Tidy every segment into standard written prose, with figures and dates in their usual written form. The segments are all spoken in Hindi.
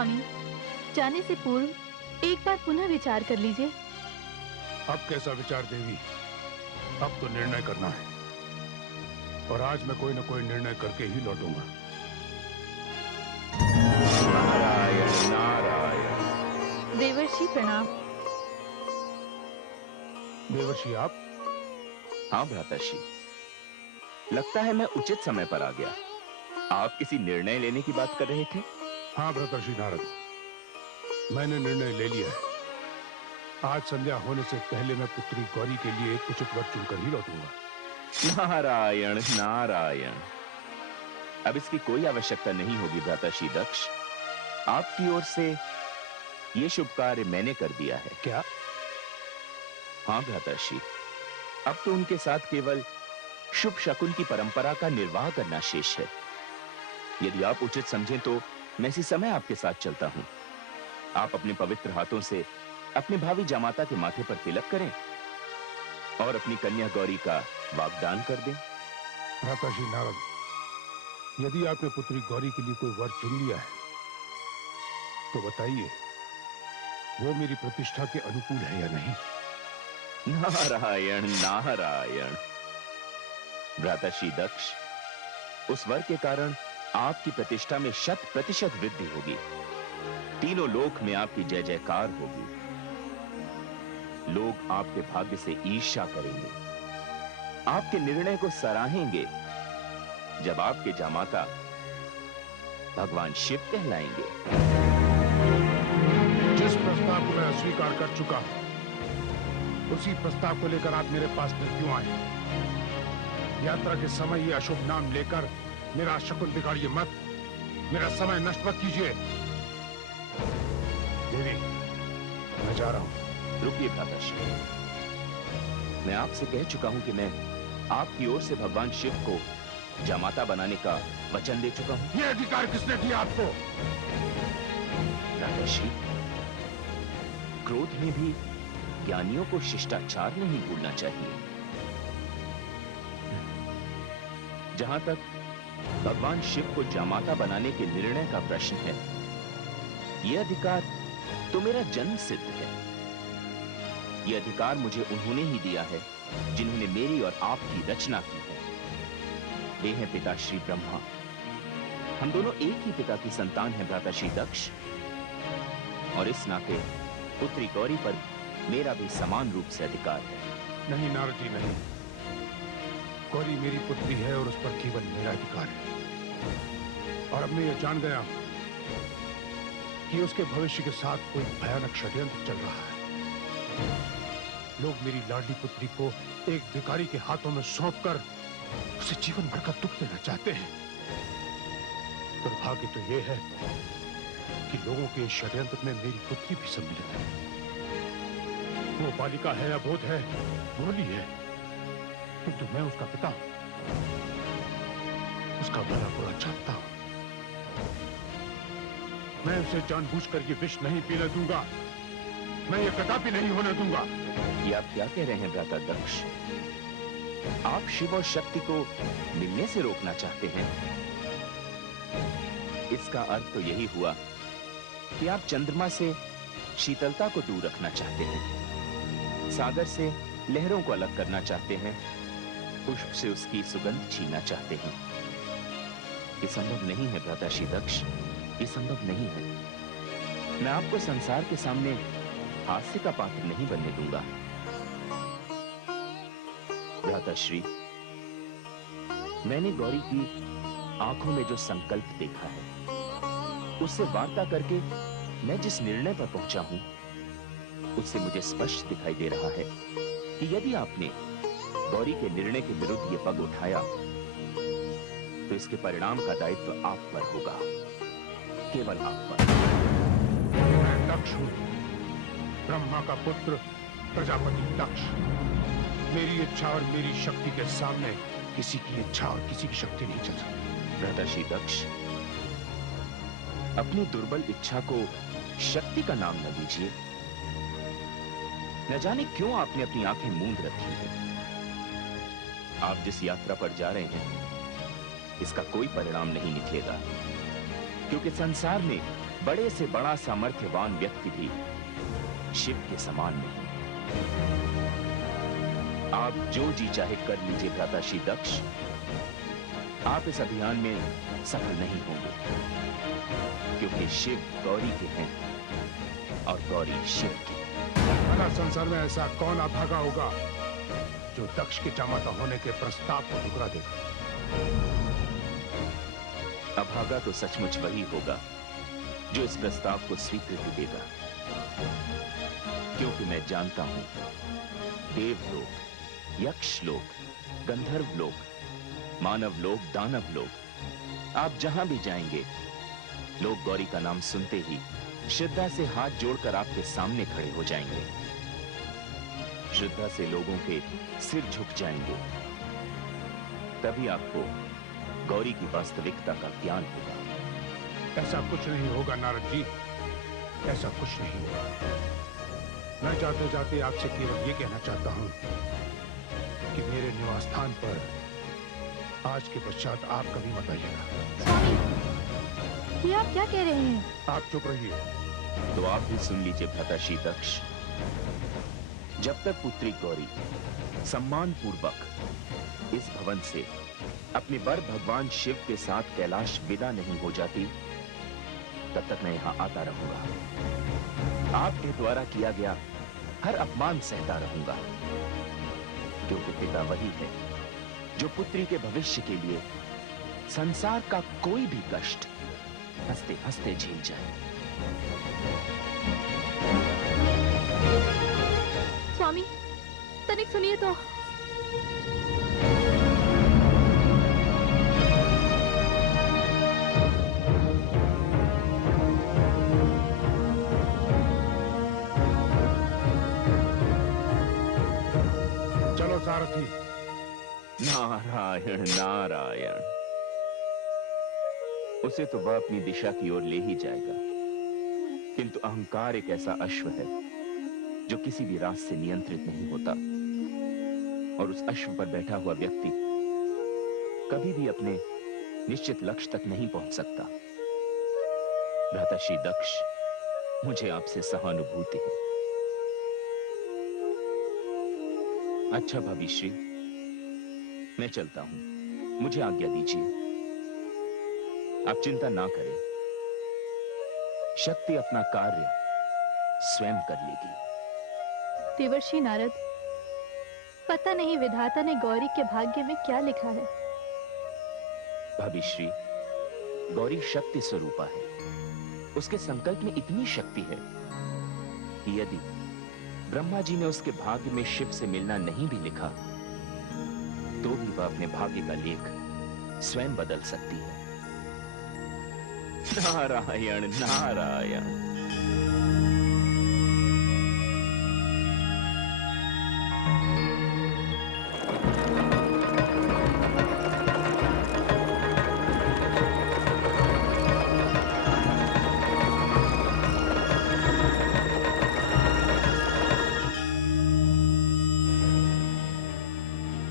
स्वामी, जाने से पूर्व एक बार पुनः विचार कर लीजिए। अब कैसा विचार देवी? अब तो निर्णय करना है, और आज मैं कोई न कोई निर्णय करके ही लौटूंगा। नारायण नारायण। देवर्षि प्रणाम। देवर्षि आप? हाँ भ्राताश्री, लगता है मैं उचित समय पर आ गया। आप किसी निर्णय लेने की बात कर रहे थे? हाँ भ्रातर्षि नारद, मैंने निर्णय ले लिया है। आज संध्या होने से पहले मैं पुत्री गौरी के लिए एक उचित वर चुनकर ही लौटूंगा। नारायण नारायण। अब इसकी कोई आवश्यकता नहीं होगी भ्राताश्री दक्ष। आपकी ओर से यह शुभ कार्य मैंने कर दिया है। क्या? हाँ भ्राताश्री, अब तो उनके साथ केवल शुभ शकुन की परंपरा का निर्वाह करना शेष है। यदि आप उचित समझें तो मैं इसी समय आपके साथ चलता हूं। आप अपने पवित्र हाथों से अपने भावी जामाता के माथे पर तिलक करें और अपनी कन्या गौरी का वाग्दान कर दें। भ्राताश्री नारद, यदि आपने पुत्री गौरी के लिए कोई वर चुन लिया है तो बताइए, वो मेरी प्रतिष्ठा के अनुकूल है या नहीं? नारायण नारायण। भ्राताश्री दक्ष, उस वर के कारण आपकी प्रतिष्ठा में 100% वृद्धि होगी। तीनों लोक में आपकी जय जयकार होगी। लोग आपके भाग्य से ईर्ष्या करेंगे, आपके निर्णय को सराहेंगे जब आपके जामाता भगवान शिव कहलाएंगे। जिस प्रस्ताव को मैं अस्वीकार कर चुका हूं, उसी प्रस्ताव को लेकर आप मेरे पास फिर क्यों आए? यात्रा के समय ये अशुभ नाम लेकर मेरा शकुन बिगाड़िए मत, मेरा समय नष्ट मत कीजिए। देवी, मैं जा रहा हूं। रुकिए भ्राताश्री, मैं आपसे कह चुका हूं कि मैं आपकी ओर से भगवान शिव को जामाता बनाने का वचन दे चुका हूं। ये अधिकार किसने दिया आपको? भ्राताश्री, क्रोध में भी ज्ञानियों को शिष्टाचार नहीं भूलना चाहिए। जहां तक भगवान शिव को जामाता बनाने के निर्णय का प्रश्न है, यह अधिकार तो मेरा जन्म सिद्ध है। यह अधिकार मुझे उन्होंने ही दिया है जिन्होंने मेरी और आपकी रचना की है। वे हैं पिता श्री ब्रह्मा। हम दोनों एक ही पिता की संतान हैं भ्राताश्री दक्ष, और इस नाते पुत्री गौरी पर मेरा भी समान रूप से अधिकार है। नहीं नारद जी, नहीं। गौरी मेरी पुत्री है और उस पर केवल मेरा अधिकार है। और अब मैं यह जान गया हूं कि उसके भविष्य के साथ कोई भयानक षड्यंत्र चल रहा है। लोग मेरी लाडली पुत्री को एक भिखारी के हाथों में सौंपकर उसे जीवन भर का दुख देना चाहते हैं। दुर्भाग्य तो यह है कि लोगों के इस षड्यंत्र में मेरी पुत्री भी सम्मिलित है। वो बालिका है, अबोध है, भोली है, किंतु मैं उसका पिता हूं, उसका भला बुरा जानता हूं। मैं उसे जानबूझकर ये विष नहीं पीने दूंगा। मैं ये कदापि नहीं होने दूंगा। ये आप क्या कह रहे हैं भ्राता दक्ष? आप शिव और शक्ति को मिलने से रोकना चाहते हैं। इसका अर्थ तो यही हुआ कि आप चंद्रमा से शीतलता को दूर रखना चाहते हैं, सागर से लहरों को अलग करना चाहते हैं, पुष्प से उसकी सुगंध छीनना चाहते हैं। ये संभव नहीं है भ्राताश्री दक्ष, ये संभव नहीं है। मैं आपको संसार के सामने हास्य का पात्र नहीं बनने दूंगा। भ्राताश्री, मैंने गौरी की आंखों में जो संकल्प देखा है, उससे वार्ता करके मैं जिस निर्णय पर पहुंचा हूं, उससे मुझे स्पष्ट दिखाई दे रहा है कि यदि आपने गौरी के निर्णय के विरुद्ध ये पग उठाया तो इसके परिणाम का दायित्व आप पर होगा, केवल आप पर। मैं दक्ष हूं, ब्रह्मा का पुत्र, प्रजापति दक्ष। मेरी इच्छा और मेरी शक्ति के सामने किसी की इच्छा और किसी की शक्ति नहीं चल सकती। भ्राताश्री दक्ष, अपनी दुर्बल इच्छा को शक्ति का नाम न दीजिए। न जाने क्यों आपने अपनी आंखें मूंद रखी हैं। आप जिस यात्रा पर जा रहे हैं, इसका कोई परिणाम नहीं निकलेगा, क्योंकि संसार में बड़े से बड़ा सामर्थ्यवान व्यक्ति भी शिव के समान नहीं। आप जो जी चाहे कर लीजिए भ्राताश्री दक्ष, आप इस अभियान में सफल नहीं होंगे, क्योंकि शिव गौरी के हैं और गौरी शिव की। भला संसार में ऐसा कौन अभागा होगा जो दक्ष के जामाता होने के प्रस्ताव को ठुकरा देगा? अभागा तो सचमुच वही होगा जो इस प्रस्ताव को स्वीकृति देगा, क्योंकि मैं जानता हूं देवलोक, यक्षलोक, गंधर्व लोक, मानव लोक, दानव लोक, आप जहां भी जाएंगे लोग गौरी का नाम सुनते ही श्रद्धा से हाथ जोड़कर आपके सामने खड़े हो जाएंगे। श्रद्धा से लोगों के सिर झुक जाएंगे। तभी आपको गौरी की वास्तविकता का ज्ञान होगा। ऐसा कुछ नहीं होगा नारद जी, ऐसा कुछ नहीं होगा। मैं जाते जाते आपसे केवल ये कहना चाहता हूं कि मेरे निवास स्थान पर आज के पश्चात आप कभी मत आइएगा। स्वामी, ये आप क्या कह रहे हैं? आप चुप रहिए। तो आप भी सुन लीजिए भ्राताश्री दक्ष। जब तक पुत्री गौरी सम्मान पूर्वक इस भवन से अपने वर भगवान शिव के साथ कैलाश विदा नहीं हो जाती, तब तक मैं यहां आता रहूंगा। आपके द्वारा किया गया हर अपमान सहता रहूंगा, क्योंकि पिता वही है जो पुत्री के भविष्य के लिए संसार का कोई भी कष्ट हंसते हंसते झेल जाए। स्वामी, तनिक सुनिए तो। चलो सारथी। नारायण नारायण। उसे तो वह अपनी दिशा की ओर ले ही जाएगा, किंतु अहंकार एक ऐसा अश्व है जो किसी भी रास्ते से नियंत्रित नहीं होता, और उस अश्व पर बैठा हुआ व्यक्ति कभी भी अपने निश्चित लक्ष्य तक नहीं पहुंच सकता। भ्राताश्री दक्ष, मुझे आपसे सहानुभूति है। अच्छा भाभीश्री, मैं चलता हूं, मुझे आज्ञा दीजिए। आप चिंता ना करें, शक्ति अपना कार्य स्वयं कर लेगी। देवर्षि नारद, पता नहीं विधाता ने गौरी के भाग्य में क्या लिखा है। भाभीश्री, गौरी शक्ति स्वरूपा है। उसके संकल्प में इतनी शक्ति है कि यदि ब्रह्मा जी ने उसके भाग्य में शिव से मिलना नहीं भी लिखा, तो भी वह अपने भाग्य का लेख स्वयं बदल सकती है। नारायण नारायण।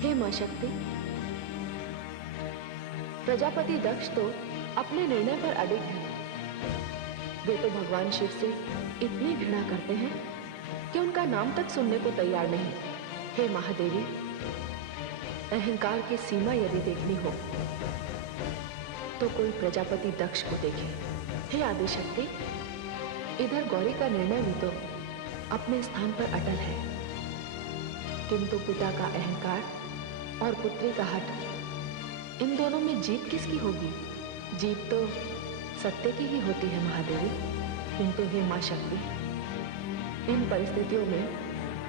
हे मां शक्ति, प्रजापति दक्ष तो अपने निर्णय पर अडिग है। वे तो भगवान शिव से इतनी घृणा करते हैं कि उनका नाम तक सुनने को तैयार नहीं। हे महादेवी, अहंकार की सीमा यदि देखनी हो तो कोई प्रजापति दक्ष को देखे। हे आदिशक्ति, इधर गौरी का निर्णय भी तो अपने स्थान पर अटल है, किंतु पिता का अहंकार और पुत्री का हठ, इन दोनों में जीत किसकी होगी? जीत तो सत्य की ही होती है महादेवी। किंतु हे मां शक्ति, इन परिस्थितियों में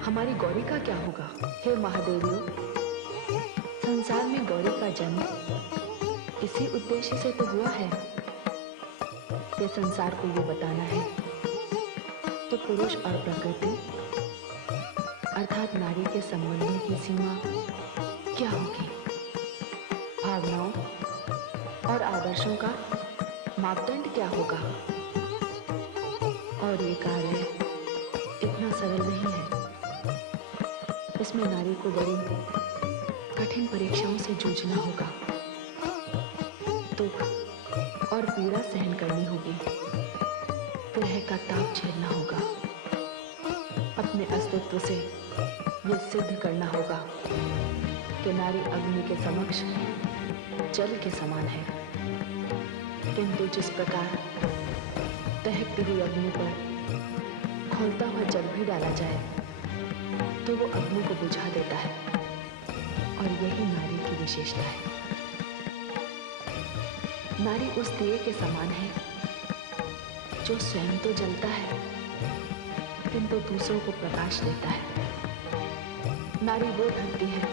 हमारी गौरी का क्या होगा? हे महादेवियों, संसार में गौरी का जन्म इसी उद्देश्य से तो हुआ है कि संसार को ये बताना है कि पुरुष और प्रकृति अर्थात नारी के संबंधों की सीमा क्या होगी, भावनाओं और आदर्शों का मापदंड क्या होगा। और ये कार्य इतना सरल नहीं है, इसमें नारी को बड़ी कठिन परीक्षाओं से जूझना होगा, दुख और पीड़ा सहन करनी होगी। का ताप झेलना होगा। अपने अस्तित्व से ये सिद्ध करना होगा कि नारी अग्नि के समक्ष जल के समान है। किंतु जिस प्रकार दहकती हुई अग्नि पर खौलता हुआ जल भी डाला जाए तो वो अग्नि को बुझा देता है, और यही नारी की विशेषता है। नारी उस दिए के समान है जो स्वयं तो जलता है किंतु दूसरों को प्रकाश देता है। नारी वो धरती है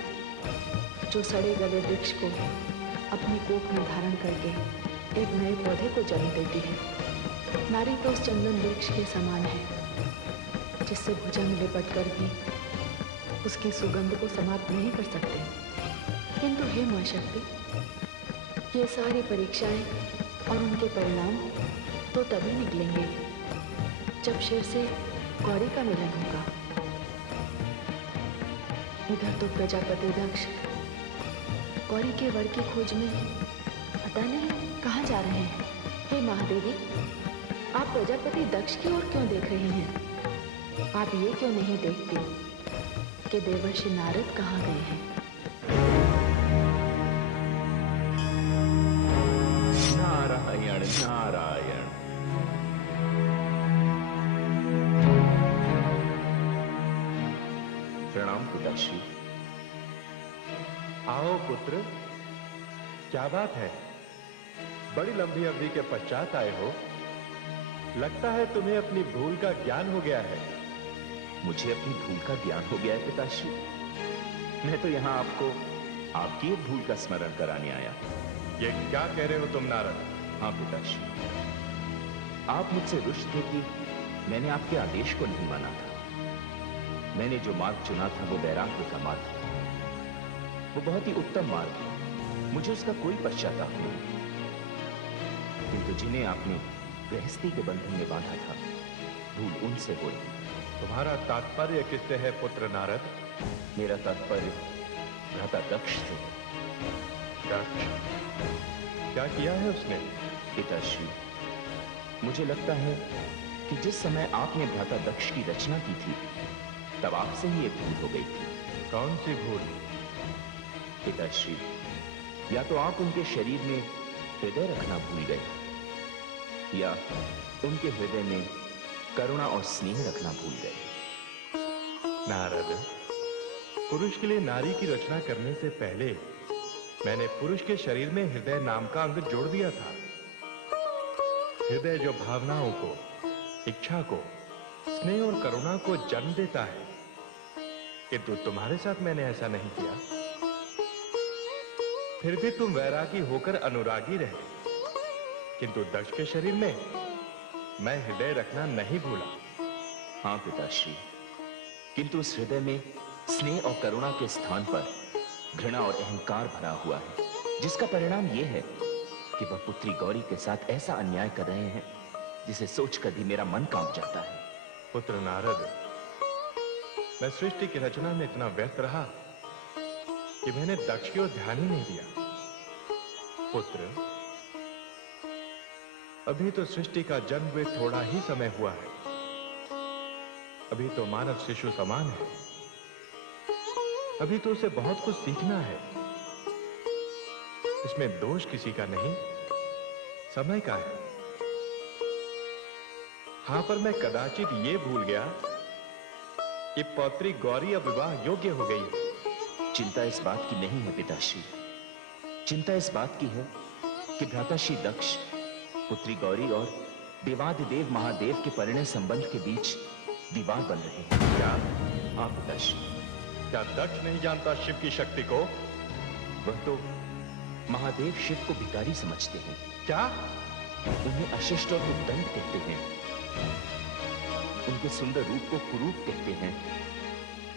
जो सड़े गले वृक्ष को अपनी कोख में धारण करके एक नए पौधे को जन्म देती है। नारी तो उस चंदन वृक्ष के समान है जिससे भुजंग लिपट कर भी उसकी सुगंध को समाप्त नहीं कर सकते। किंतु हे मां शक्ति, ये सारी परीक्षाएं और उनके परिणाम तो तभी निकलेंगे जब शिव से गौरी का मिलन होगा। इधर तो प्रजापति दक्ष गौरी के वर की खोज में पता नहीं कहाँ जा रहे हैं। हे महादेवी, आप प्रजापति दक्ष की ओर क्यों देख रही हैं? आप ये क्यों नहीं देखती कि देवर्षि नारद कहाँ गए हैं? नारायण नारायण। प्रणाम पिताश्री। आओ पुत्र, क्या बात है? बड़ी लंबी अवधि के पश्चात आए हो। लगता है तुम्हें अपनी भूल का ज्ञान हो गया है। मुझे अपनी भूल का ज्ञान हो गया है पिताश्री। मैं तो यहाँ आपको आपकी एक भूल का स्मरण कराने आया। ये क्या कह रहे हो तुम नारद? हाँ पिताश्री, आप मुझसे रुष्ट थे कि मैंने आपके आदेश को नहीं माना था। मैंने जो मार्ग चुना था वो वैराग्य का मार्ग था। वो बहुत ही उत्तम मार्ग है, मुझे उसका कोई पश्चाताप नहीं। किंतु जिन्हें आपने गृहस्थी के बंधन में बांधा था, भूल उनसे हुई। तुम्हारा तात्पर्य किससे है पुत्र नारद? मेरा तात्पर्य भ्राता दक्ष से। दक्ष? क्या किया है उसने? पिताश्री, मुझे लगता है कि जिस समय आपने भ्राता दक्ष की रचना की थी तब आपसे ही एक भूल हो गई थी। कौन सी भूल? पिताश्री, या तो आप उनके शरीर में हृदय रखना भूल गए, या उनके हृदय में करुणा और स्नेह रखना भूल गए। नारद, पुरुष के लिए नारी की रचना करने से पहले मैंने पुरुष के शरीर में हृदय नाम का अंग जोड़ दिया था। हृदय जो भावनाओं को, इच्छा को, स्नेह और करुणा को जन्म देता है। किंतु तुम्हारे साथ मैंने ऐसा नहीं किया। फिर भी तुम वैरागी होकर अनुरागी रहे। किंतु दक्ष के शरीर में मैं हृदय रखना नहीं भूला। हाँ पिताश्री, किंतु उस हृदय में स्नेह और करुणा के स्थान पर घृणा और अहंकार भरा हुआ है, जिसका परिणाम यह है कि वह पुत्री गौरी के साथ ऐसा अन्याय कर रहे हैं जिसे सोचकर भी मेरा मन कांप जाता है। पुत्र नारद, मैं सृष्टि की रचना में इतना व्यस्त रहा कि मैंने दक्ष की ओर ध्यान ही नहीं दिया। पुत्र, अभी तो सृष्टि का जन्म हुए थोड़ा ही समय हुआ है। अभी तो मानव शिशु समान है। अभी तो उसे बहुत कुछ सीखना है। इसमें दोष किसी का नहीं, समय का है। हां, पर मैं कदाचित ये भूल गया कि पौत्री गौरी अब विवाह योग्य हो गई है। चिंता इस बात की नहीं है पिताश्री। चिंता इस बात की है कि भ्राताश्री दक्ष पुत्री गौरी और देवादिदेव महादेव के परिणय संबंध के बीच दीवार बन रहे हैं। क्या? हाँ पिताश्री। क्या दक्ष नहीं जानता शिव की शक्ति को? वह तो महादेव शिव को भिखारी समझते हैं। क्या? उन्हें अशिष्ट और उद्दंड कहते हैं। उनके सुंदर रूप को कुरूप कहते हैं।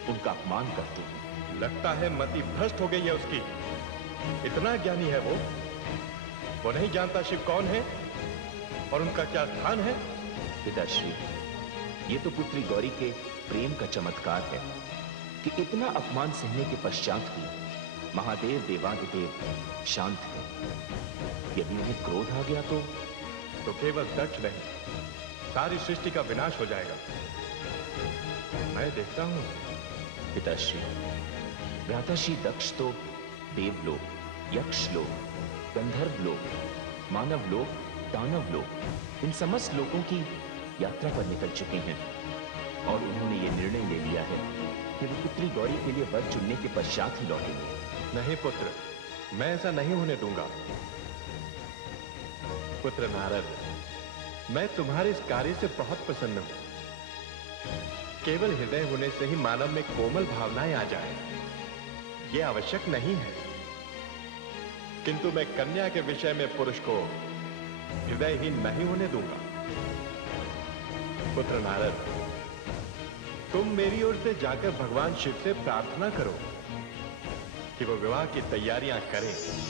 उनका अपमान करते हैं। लगता है मति भ्रष्ट हो गई है उसकी। इतना ज्ञानी है वो नहीं जानता शिव कौन है और उनका क्या स्थान है। पिताश्री, ये तो पुत्री गौरी के प्रेम का चमत्कार है कि इतना अपमान सहने के पश्चात भी महादेव देवादिदेव शांत है। यदि उन्हें क्रोध आ गया तो केवल दक्ष नहीं, सारी सृष्टि का विनाश हो जाएगा। मैं देखता हूं। पिताश्री, भ्राताश्री दक्ष तो देवलोक, यक्षलोक, गंधर्वलोक, मानवलोक, दानवलोक, इन समस्त लोकों की यात्रा पर निकल चुके हैं और उन्होंने ये निर्णय ले लिया है कि वो पुत्री गौरी के लिए वर चुनने के पश्चात ही लौटेंगे। नहीं पुत्र, मैं ऐसा नहीं होने दूंगा। पुत्र नारद, मैं तुम्हारे इस कार्य से बहुत प्रसन्न हूं। केवल हृदय होने से ही मानव में कोमल भावनाएं आ जाए, यह आवश्यक नहीं है। किंतु मैं कन्या के विषय में पुरुष को हृदयहीन नहीं होने दूंगा। पुत्र नारद, तुम मेरी ओर से जाकर भगवान शिव से प्रार्थना करो कि वो विवाह की तैयारियां करें।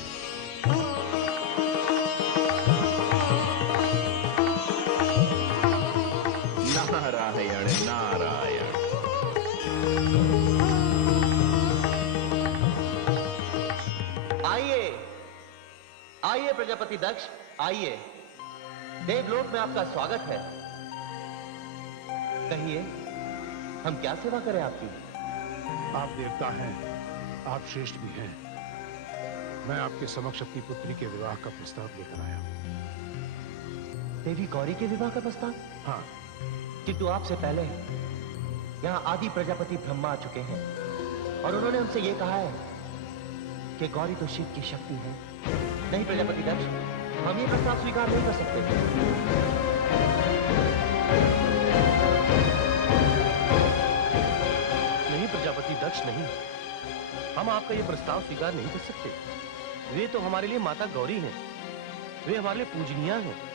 नारायण नारायण। आइए आइए प्रजापति दक्ष, आइए। देवलोक में आपका स्वागत है। कहिए, हम क्या सेवा करें आपकी? आप देवता हैं, आप श्रेष्ठ भी हैं। मैं आपके समक्ष अपनी पुत्री के विवाह का प्रस्ताव लेकर आया हूं। देवी गौरी के विवाह का प्रस्ताव? हाँ। किंतु आपसे पहले यहाँ आदि प्रजापति ब्रह्मा आ चुके हैं और उन्होंने हमसे ये कहा है कि गौरी तो शिव की शक्ति है। नहीं प्रजापति दक्ष, हम ये प्रस्ताव स्वीकार नहीं कर सकते। नहीं प्रजापति दक्ष, नहीं, हम आपका ये प्रस्ताव स्वीकार नहीं कर सकते। वे तो हमारे लिए माता गौरी हैं, वे हमारे लिए पूजनीय हैं।